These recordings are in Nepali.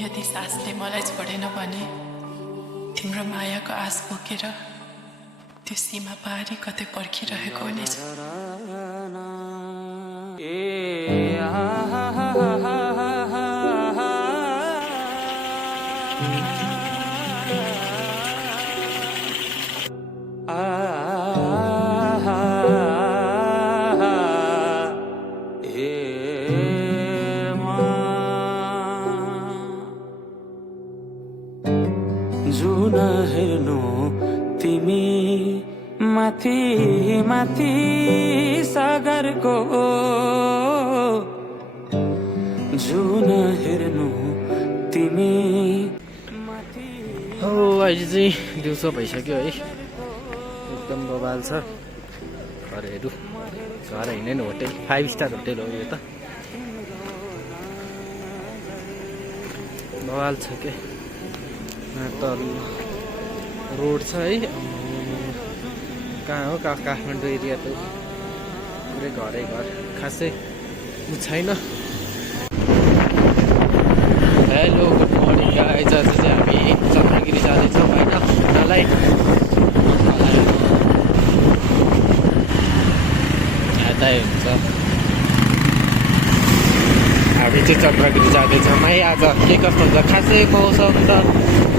यदि सासले मलाई छोडेन भने तिम्रो मायाको आस बोकेर त्यो सीमा पारी कतै पर्खिरहेको हुनेछ। जुन हेर्नु तिमी माथि माथि सागरको जुन हेर्नु तिमी हो अहिले चाहिँ दिउँसो भइसक्यो है, एकदम बवाल छ घरहरू। घर होइन नि, होटेल 5 स्टार होटेल हो यो त। बवाल छ के तल रोड छ है। कहाँ हो काठमाडौँ एरिया त पुरै घरै घर, खासै उ छैन। हेलो गुड मर्निङ गाइज, आज चाहिँ हामी चन्द्रगिरी जाँदैछौँ होइन घुम्नलाई। यादै हुन्छ हामी चाहिँ चन्द्रगिरी जाँदैछौँ है। आज के कस्तो हुन्छ, खासै मौसम त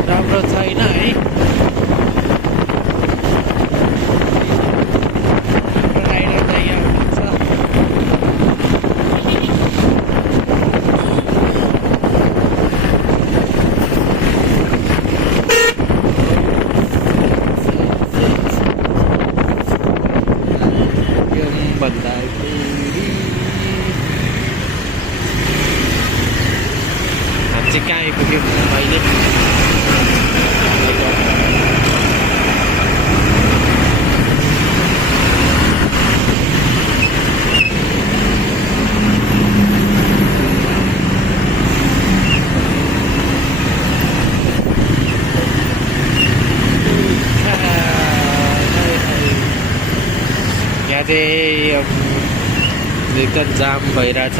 राम्रो छैन है। राइडर त यहाँ हुनुहुन्छ। हामी चाहिँ कहाँ आइपुग्यौँ अहिले? यहाँ चाहिँ एकदम जाम भइरहेछ।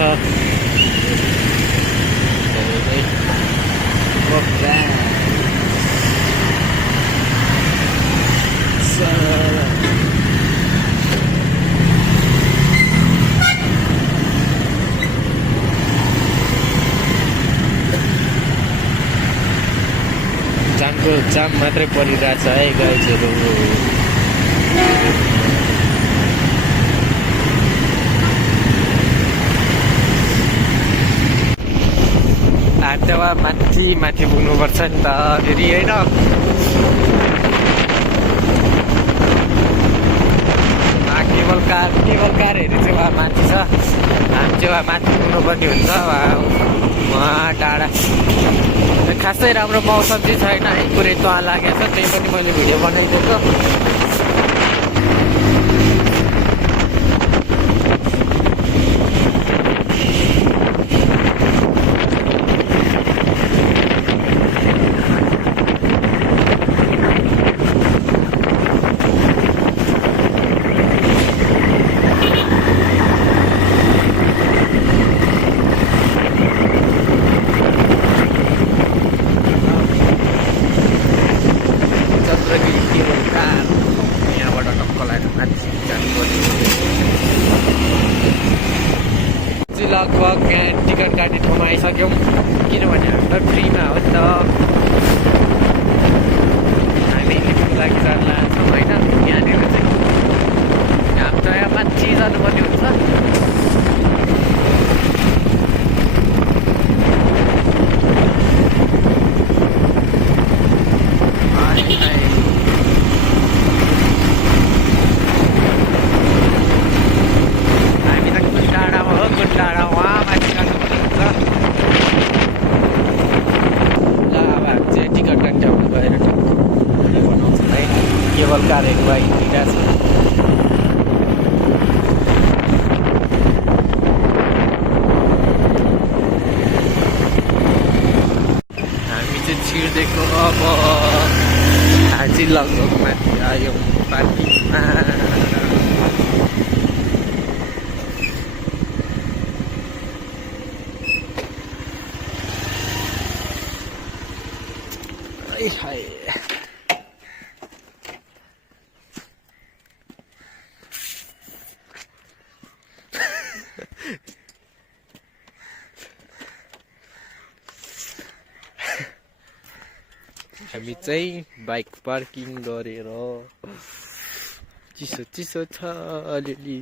जामको जाम मात्रै परिरहेछ है गाइजहरू। हाटेवा माथि माथि पुग्नुपर्छ नि त फेरि होइन। केवल कारहरू चाहिँ उहाँ माथि छ, हामी चाहिँ उहाँ माथि पुग्नुपर्ने हुन्छ। उहाँ टाढा खासै राम्रो मौसम चाहिँ छैन है, पुरै तँ लागेको छ। त्यही पनि मैले भिडियो बनाइदिएको। लगभग यहाँ टिकट काट्ने ठाउँमा आइसक्यौँ, किनभने हामी त फ्रीमा हो नि त। हामी लिफको लागि जान लाग्छौँ होइन। यहाँनिर चाहिँ हामी त यहाँ माथि जानुपर्ने हुन्छ। केवल कारहरू आइदिइरहेको छ। हामी चाहिँ छिर्देको अब हाजी लगभग माथि आयौँ पार्किङमा। हाय हाय हामी चाहिँ बाइक पार्किङ गरेर चिसो चिसो छ अलिअलि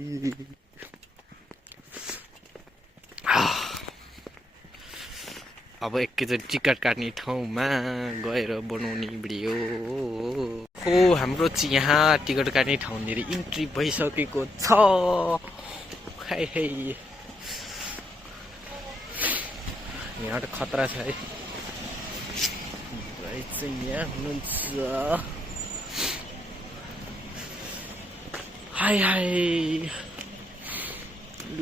अब एकैचोटि टिकट काट्ने ठाउँमा गएर बनाउने भिडियो हो हाम्रो चाहिँ यहाँ टिकट काट्ने ठाउँनिर इन्ट्री भइसकेको छ हाय हाय यहाँ त खतरा छ है चाहिँ यहाँ हुनुहुन्छ हाय हाय ल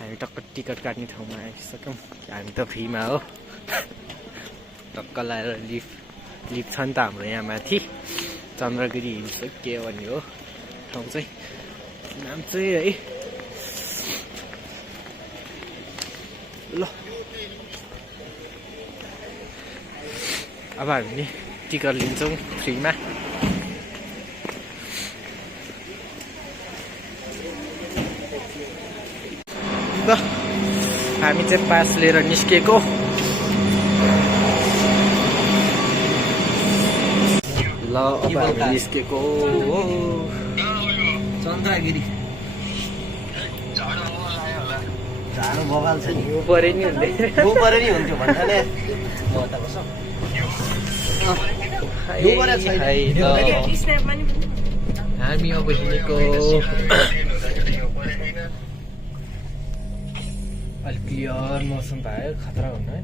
हामी टक्क टिकट काट्ने ठाउँमा आइसक्यौँ हामी त फ्रीमा हो टक्क लाएर लिफ्ट छ नि त हाम्रो यहाँ माथि चन्द्रगिरी हिल्स के भन्ने हो ठाउँ चाहिँ नाम चाहिँ है ल अब हामीले टिकट लिन्छौँ फ्रीमा ल हामी चाहिँ पास लिएर निस्केको ल अब हामी निस्केको चन्द्रगिरी झाडो बगाल छ नि परे नि हुँदै परे नि हुन्थ्यो भन्दा नि हामी अब हिँडेको अलिक क्लियर मौसम पायो खतरा हुनु है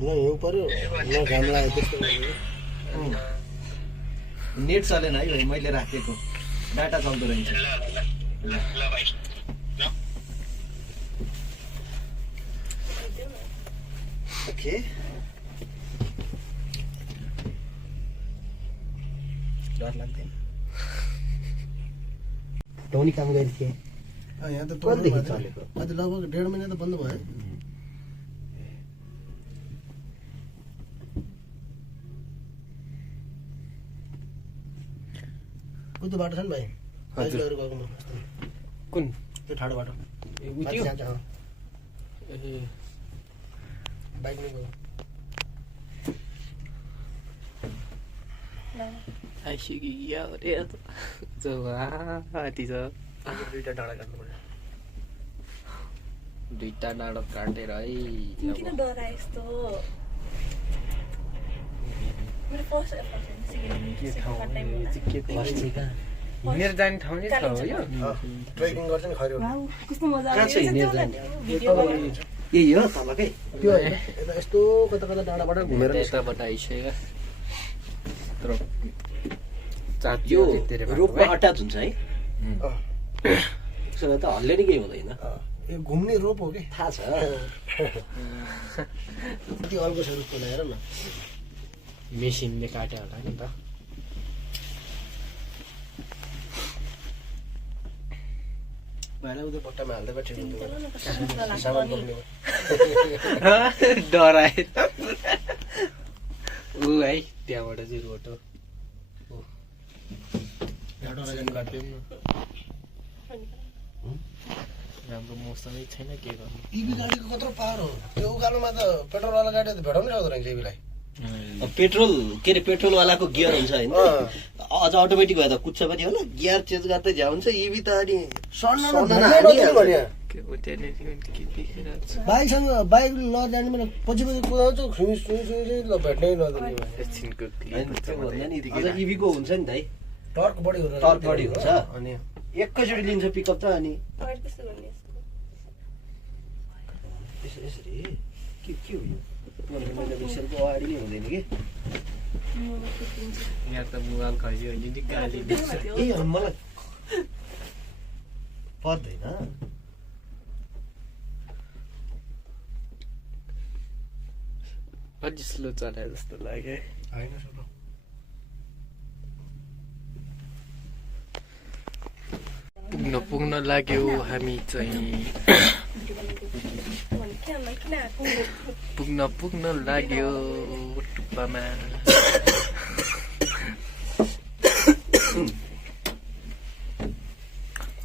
हिउँ पर्यो न घाम लाग्यो त्यस्तो नेट चलेन है भाइ मैले राखेको डाटा चल्दो रहेछ ओके डर लाग्दैन टोनी काम गरेको थिएँ यहाँ त कहिलेदेखि चलेको अहिले लगभग 1.5 महिना त बन्द भयो कुन बाटो छ नि भाइ कुन त्यो ठाडो बाटो बाइकमा गयो आइसक्यो अरे हाती छ दुईटा डाँडा काट्नु पर्यो दुईटा डाँडो काटेर है किन डराए यस्तो मेरो फर्स्ट के ठाउँ हिँडेर जाने ठाउँ नै छ हो यो ट्रेकिङ गर्छ नि खैरो कस्तो मजा कहाँ छ हिँडेर जाने यही हो तलकै त्यो यता यस्तो कता कता डाँडाबाट घुमेर यताबाट आइसक्यो तर यो रोपमा अट्याच हुन्छ है त्यसो भए त हल्ले नि केही हुँदैन यो घुम्ने रोप हो कि थाहा छ कति अल्गो छ रुखको हेर न मेसिनले काट्यो होला नि त पहिला उता पट्टामा हाल्दै बैठेको डराए ऊ है त्यहाँबाट चाहिँ रोड हो राम्रो मौसमै छैन के गर्नु इभी गाडीको कत्रो पावर हो त्यो उकालोमा त पेट्रोलवाला गाडी त भेटाउनै सक्दो रहेछ इभीलाई पेट्रोल के अरे पेट्रोलवालाको गियर हुन्छ होइन अझ अटोमेटिक भए त कुद्छ पनि होला गियर चेन्ज गर्दै झ्या हुन्छ इभी त अनि बाइकसँग बाइक नजाने पनि पछि कुदाउँछ भेट्नै नजाने इभीको हुन्छ नि त है टर्क बढी हुन्छ अनि एकैचोटि लिन्छ पिकअप त अनि यसरी के हो यो 15 महिना बिसरको अगाडि नै हुँदैन कि यहाँ त मोबाइल खैयो भने नि गाली दिन्छ ए मलाई पर्दैन अलि स्लो चलाए जस्तो लाग्यो होइन सर पुग्न लाग्यो हामी चाहिँ त्यहाँ किन आएको पुग्न लाग्यो टुप्पामा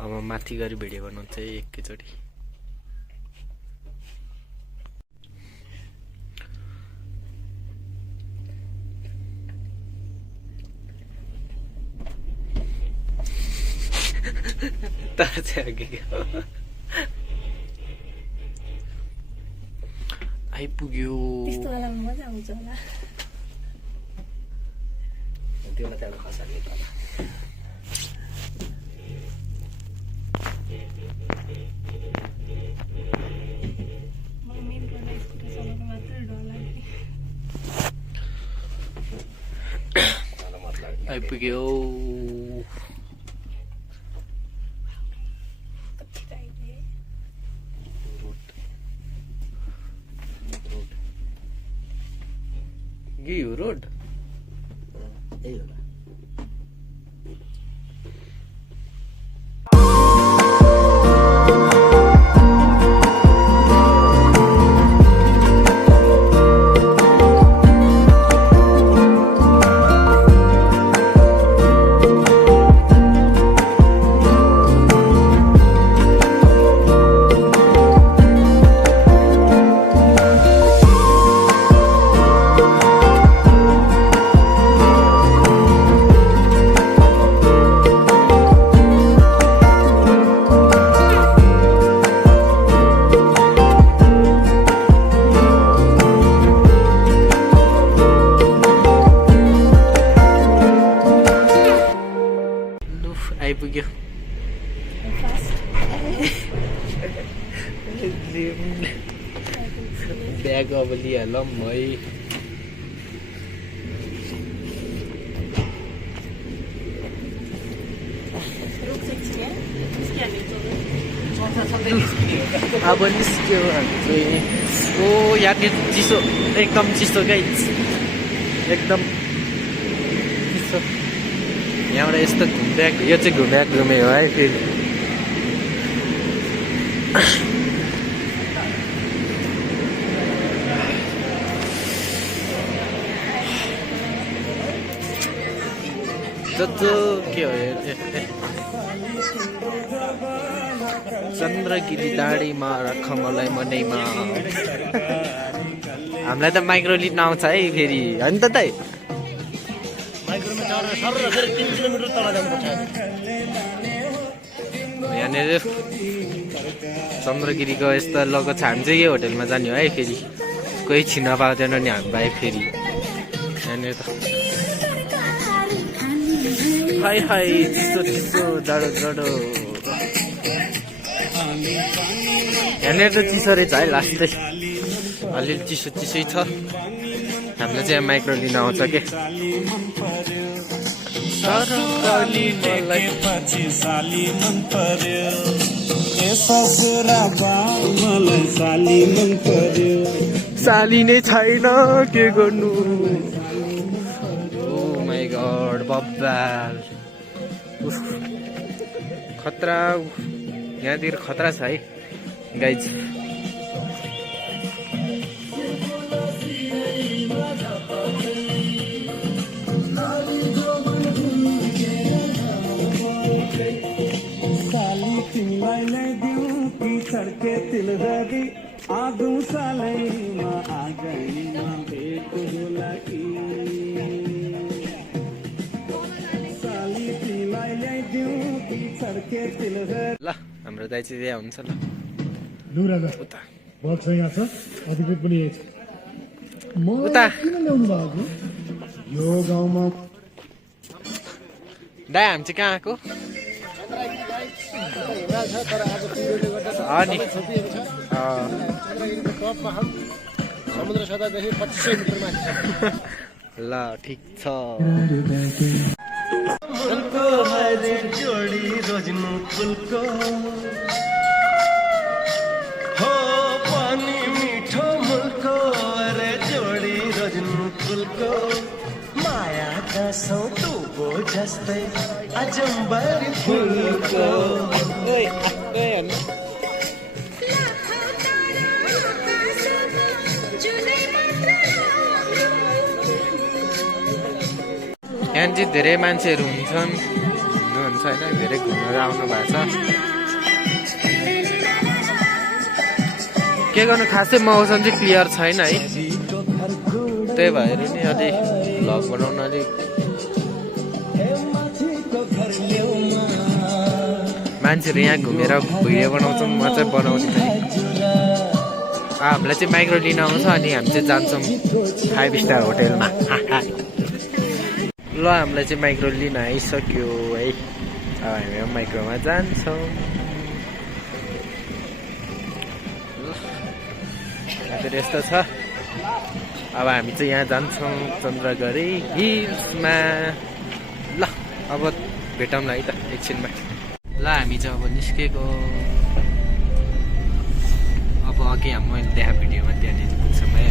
अब माथि गरी भिडियो बनाउँछ एकैचोटि आइपुग्यो त्यस्तो बेलामा मजा आउँछ होला त्यो मात्रै एउटा खसाल्ने त मलाई मेन कुरा स्कुटर चलाउनु मात्रै डर लाग्यो आइपुग्यो यही हो रोड यही होला आइपुग्यो ब्याग अब लिइहालौँ है अब निस्क्यो हामी चाहिँ ओ यहाँनिर चिसो एकदम चिसो क्या एकदम चिसो यहाँबाट यस्तो घुम्ब्याक यो चाहिँ घुमे हो है फेरि के हो चन्द्रगिरी दाडीमा राख मलाई मनैमा हामीलाई त माइक्रो लिन आउँछ है फेरि होइन त दाइ यहाँनिर चन्द्रगिरीको यस्तो लगो छ हामी चाहिँ यही होटेलमा जाने हो है फेरि कोही छिन पाउँदैन नि हामी बाहेक फेरि यहाँनिर त हाई हाई चिसो चिसो जाडो जाडो यहाँनिर त चिसो रहेछ है लास्टै अलिअलि चिसो चिसै छ हामीलाई चाहिँ माइक्रो लिन आउँछ के साली नै छैन के गर्नु ओ माई गॉड बब्बाल खतरा यहाँतिर खतरा छ है गाइज सड़के तिल रगी आगू सालैमा आगैमा भेट होला कि साली तिमीलाई ल्याइदिउँ कि सड़के तिल ल हाम्रो दाइ चाहिँ यहाँ हुन्छ ल लु राजा उता बक्स यहाँ छ अधिकृत पनि यही छ म उता किन ल्याउनु भएको यो गाउँमा दाइ हामी चाहिँ कहाँ आएको अनि समुद्र सतहदेखि 2500 मिटर माथि ल ठिक छ जोडी रोज्नु फुलको हो पानी मिठो मुलको अरे जोडी रोज्नु फुलको माया दसौँ तुबो जस्तै अजम्बर फुलको यहाँ चाहिँ धेरै मान्छेहरू हुन्छन्, हुनुहुन्छ होइन, धेरै घुमेर आउनु भएको छ। के गर्नु, खासै मौसम चाहिँ क्लियर छैन है, त्यही भएर नि अलिक भ्लग बनाउन अलिक मान्छेहरू यहाँ घुमेर भिडियो बनाउँछौँ, म चाहिँ बनाउँदिनँ है। हामीलाई चाहिँ माइक्रो लिन आउँछ अनि हामी चाहिँ जान्छौँ 5 स्टार होटेलमा। ल हामीलाई चाहिँ माइक्रो लिन आइसक्यो है, अब हामी माइक्रोमा जान्छौँ। यस्तो छ, अब हामी चाहिँ यहाँ जान्छौँ चन्द्रगढी हिल्समा। ल अब भेटौँ है त एकछिनमा। ल हामी चाहिँ अब निस्केको, अब अघि मैले देखा भिडियोमा त्यहाँनिर पुग्छौँ है।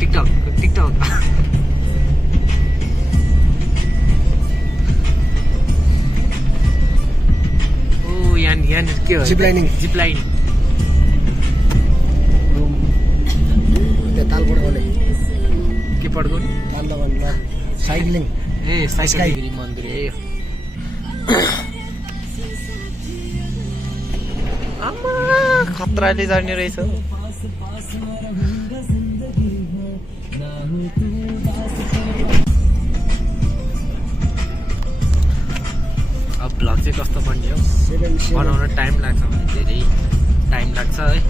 टिकटक टिकटक यहाँनिर के हो? जिपलाइनिङ ताल पड्काउने के पड्काउने? ताल लगाउने साइक्लिङ। ए साइक्लिङ मन्दिर ए आमा खतराले जाने रहेछ। अब भ्लग चाहिँ कस्तो बन्ने हो, बनाउन टाइम लाग्छ, धेरै टाइम लाग्छ है।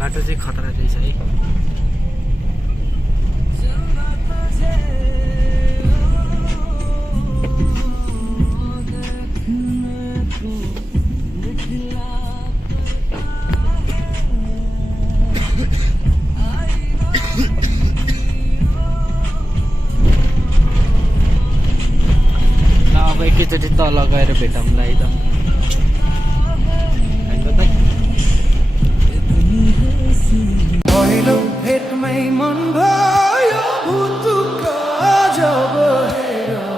बाटो चाहिँ खतरा रहेछ है। अब एकैचोटि तल गएर भेटौँला है त। पहिलो भेटमै मन भयो भुतुक जब हेऱ्यो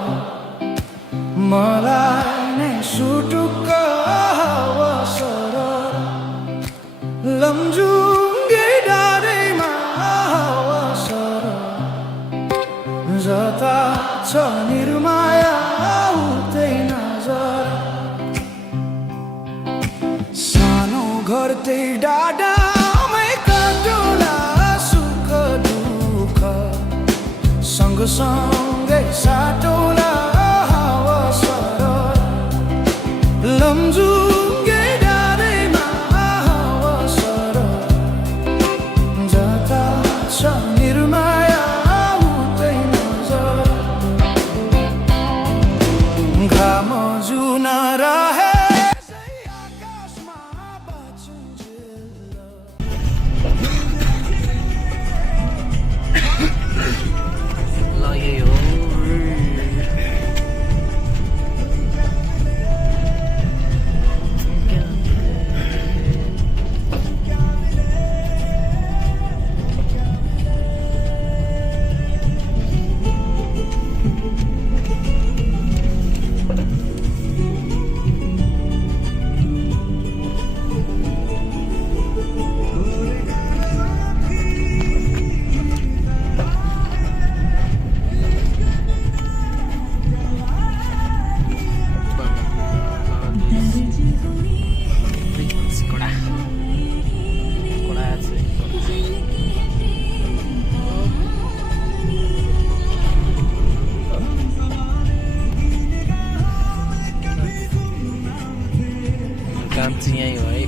मलाई नै सुटुक्क हावा सरर लमजुङ्गे डाँडैमा हावा सरर जता छ निर्माया उतै नजर सानो घर त्यही डाँडा सँगै साटौला हावा सरर लमजुङ्गे डाँडैमा हावा सरर जता छ निर्माया उतै नजर घाम जुन रहे आकाशमा काम चाहिँ यहीँ हो है।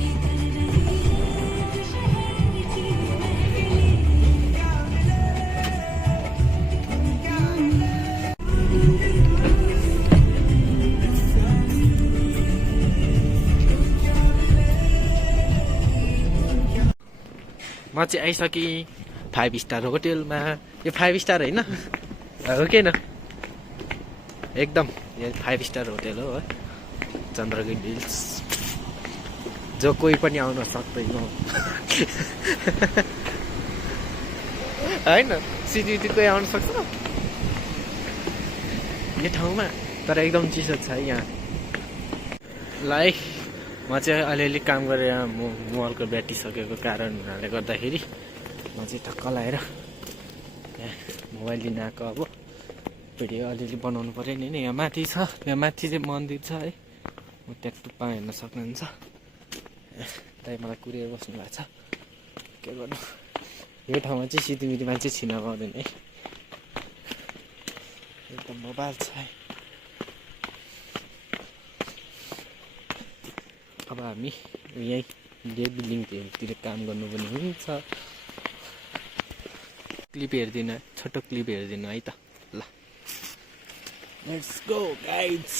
म चाहिँ आइसकेँ 5 स्टार होटेलमा। यो 5 स्टार होइन हो किन, एकदम यो 5 स्टार होटेल हो है, चन्द्रगढी हिल्स। जो कोही पनि आउन सक्दैन। होइन सिटिटी कोही आउनु सक्छ यो ठाउँमा तर एकदम चिसो छ है यहाँ ल है म चाहिँ अलिअलि काम गरेर मोबाइलको ब्याट्री सकेको कारण हुनाले गर्दाखेरि म चाहिँ टक्क लाएर यहाँ मोबाइल लिन आएको अब भिडियो अलिअलि बनाउनु पऱ्यो नि यहाँ माथि छ यहाँ माथि चाहिँ मन्दिर छ है म त्यहाँ टुप्पा हेर्न सक्नुहुन्छ दाइ मलाई कुरेर बस्नु भएको छ के गर्नु यो ठाउँमा चाहिँ सिटिमिटी मान्छे छिन पाउँदैन है एकदम मोबाइल छ है अब हामी यहीँ बिल्डिङतिर काम गर्नुपर्ने हुन्छ क्लिप हेरिदिनु छोटो क्लिप हेरिदिनु है त ल लेट्स गो गाइज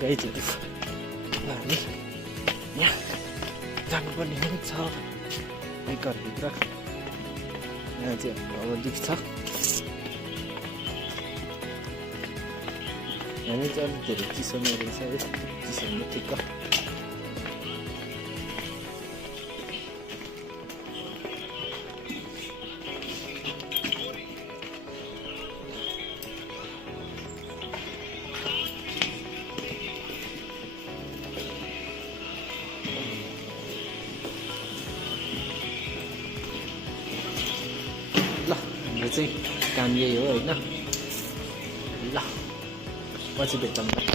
गाइजहरू हामी यहाँ जानुपर्ने हुन्छ घरभित्र यहाँ चाहिँ अब दुख्छ हामी चाहिँ अलिक धेरै चिसो रहेछ है चिसोमा ठिक्क ल हाम्रो चाहिँ काम यही हो होइन ल पछि भेट्छौँ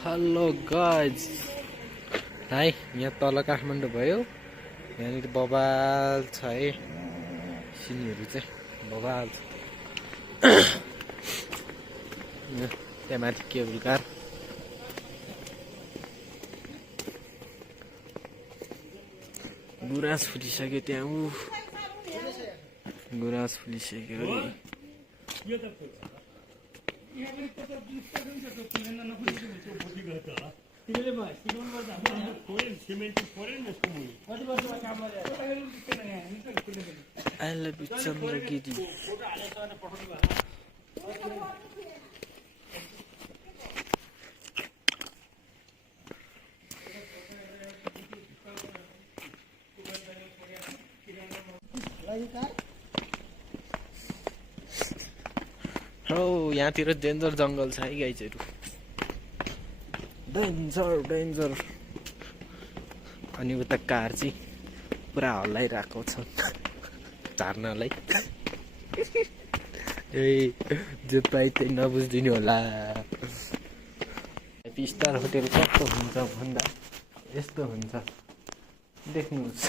हेलो गाइज है यहाँ तल काठमाडौँ भयो यहाँनिर बबाल छ है सिनहरू चाहिँ बबाल छ त्यहाँ माथि केबल कार गुराँस फुलिसक्यो त्यहाँ गुराँस फुलिसक्यो I love you, Chandragiri. Oh, यहाँतिर डेन्जर जङ्गल छ है गाइजहरू डेन्जर डेन्जर अनि उता कार चाहिँ पुरा हल्लाइरहेको छ झार्नलाई ए जो पाइ त्यही नबुझिदिनु होला स्टार होटेल कस्तो हुन्छ भन्दा यस्तो हुन्छ देख्नुहोस्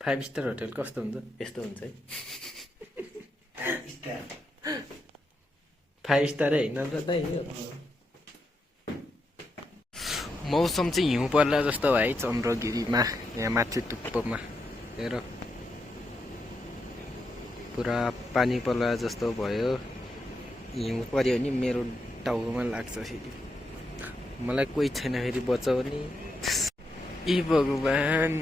5 स्टार होटेल कस्तो हुन्छ यस्तो हुन्छ है 5 स्टार होइन र दाइ मौसम चाहिँ हिउँ पर्ला जस्तो भयो है चन्द्रगिरीमा यहाँ माथि टुप्पोमा हेर पुरा पानी पर्ला जस्तो भयो हिउँ पर्यो भने मेरो टाउकोमा लाग्छ फेरि मलाई कोही छैन फेरि बचाउने ए भगवान्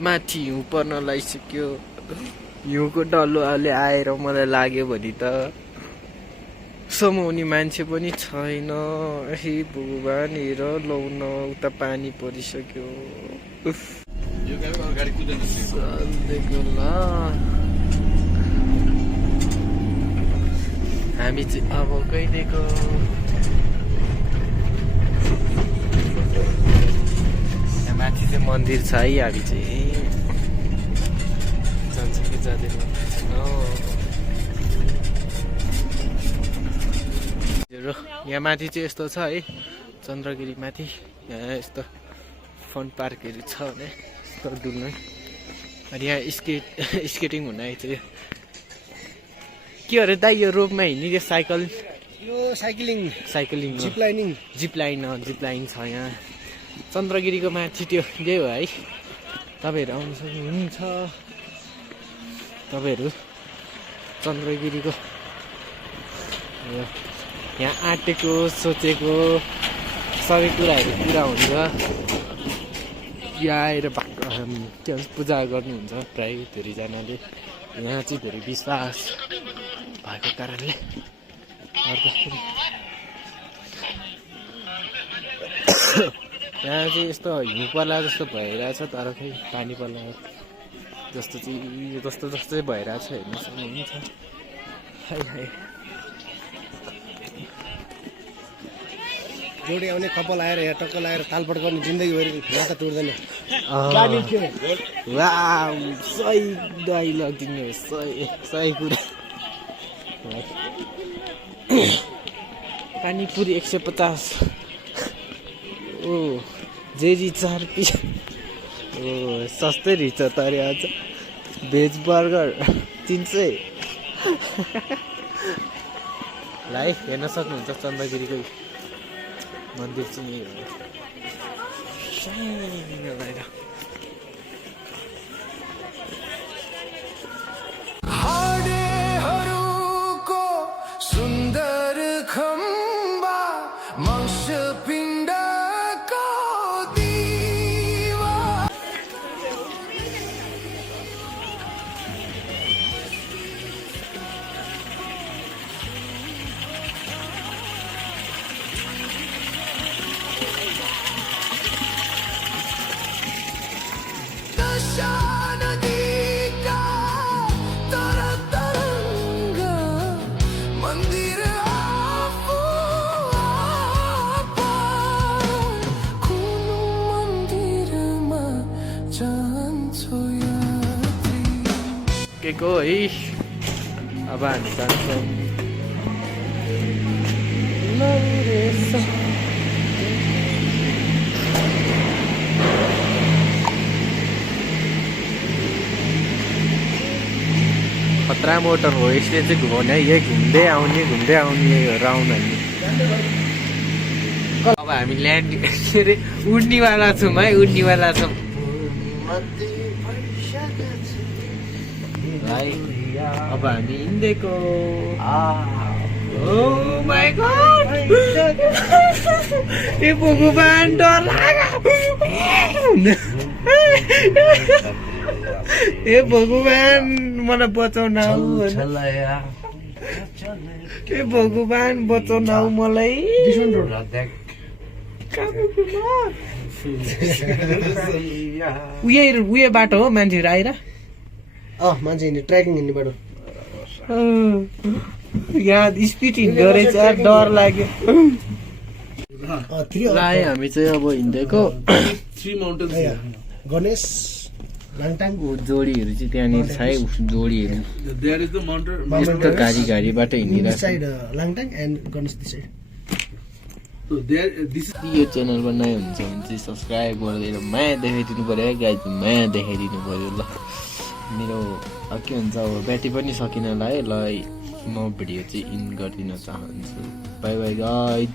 माथि हिउँ पर्न लागिसक्यो हिउँको डल्लो अहिले आएर मलाई लाग्यो भने त समाउने मान्छे पनि छैन हे भगवान् हेर लाउन उता पानी परिसक्यो हामी चाहिँ अब कहिलेको माथि चाहिँ मन्दिर छ है हामी चाहिँ जान्छ कि जाँदैन यहाँ माथि चाहिँ यस्तो छ है चन्द्रगिरी माथि यहाँ यस्तो फन पार्कहरू छ भने यस्तो डुल्नु अनि यहाँ स्केटिङ हुन आएछ यो के अरे दाइ यो रोपमा हिँड्ने यो साइकल यो साइक्लिङ जिप लाइन छ यहाँ चन्द्रगिरीको माथि त्यो यही हो है तपाईँहरू आउनु सक्नुहुन्छ तपाईँहरू चन्द्रगिरीको यहाँ आँटेको सोचेको सबै कुराहरू पुरा हुन्छ यहाँ आएर के भन्छ पूजा गर्नुहुन्छ प्राय धेरैजनाले यहाँ चाहिँ धेरै विश्वास भएको कारणले गर्दाखेरि यहाँ चाहिँ यस्तो हिउँ पर्ला जस्तो भइरहेछ तर खै पानी पर्ला जस्तो चाहिँ भइरहेछ हेर्नु सक्नुहुन्छ हाई हाई जोडी आउने कपाल आएर यहाँ टक्क लगाएर तालपट गर्ने जिन्दगीभरि नाता टुट्दैन सही डाइलग दिनु सही कुरा पानीपुरी 150 ओ जेरी 4 पिस ओ सस्तै रहेछ तर आज भेज बर्गर 300 लाइ हेर्न सक्नुहुन्छ चन्द्रगिरीको मन्दिर चाहिँ यही हो सानो बाहिर हाडेहरूको सुन्दर खम्बा मांसपिण्डको दिवा दशा नदीका तर तरङ्ग मन्दिर आफू आपा कुन मन्दिरमा जान्छौ यात्री के को है अब हामी जान्छौँ खतरा मोटर हो यसले चाहिँ घुमाउने है यही घुम्दै आउने राउन्ड हान्ने अब हामी ल्यान्ड के अरे उड्नेवाला छौँ है उड्नेवाला छौँ भाइ अब हामी हिँडेको Oh my God! ए भगवान डर लाग्यो ए भगवान मलाई बचाउन ए भगवान बचाउन मलाई उयो बाटो हो मान्छेहरू आएर मान्छे हिँड्ने ट्रेकिङ हिँड्ने बाटो यहाँ स्पिड हिँड्दो रहेछ डर लाग्यो हामी चाहिँ अब हिँडेको गणेश लाङटाङ जोडीहरू चाहिँ त्यहाँनिर छ है जोडीहरू यस्तो गाडीबाट हिँडिरहेको Langtang and Ganesh this side यो च्यानलमा नयाँ हुन्छ भने चाहिँ सब्सक्राइब गरेर माया देखाइदिनु पऱ्यो है गाइज माया देखाइदिनु पऱ्यो ल मेरो के भन्छ अब ब्याट्री पनि सकिन ल है ल म भिडियो चाहिँ इन गरिदिन चाहन्छु बाई बाई गाइज